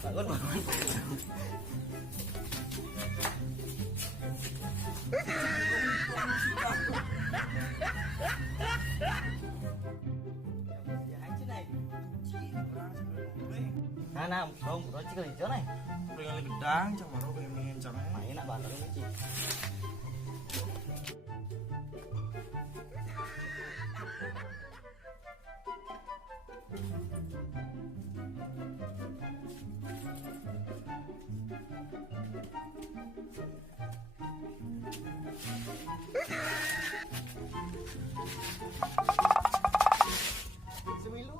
Bangun, bangun. Nah, không, nó chỉ cần chỗ này. Pengen lagi gedang, cang baru pengen mengencang. Main nak banget ini sih. Semilu.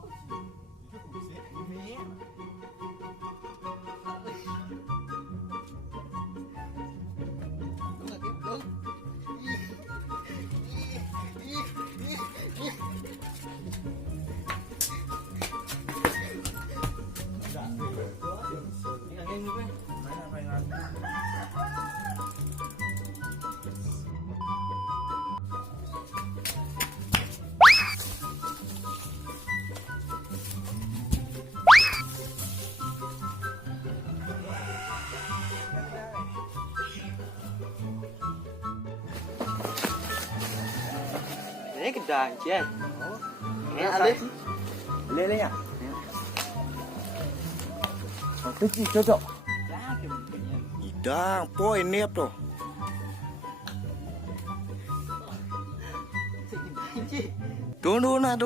Ini gedang, Jen. Ini Alif. Lele ya. Apa sih cocok? Idang, po ini apa? Dona.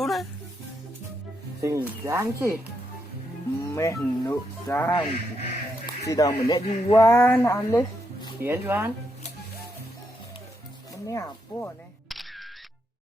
Sing Ci. Meh nuk sang. Sudah menek juan Alif. Iya, Juan. Ini apa nih?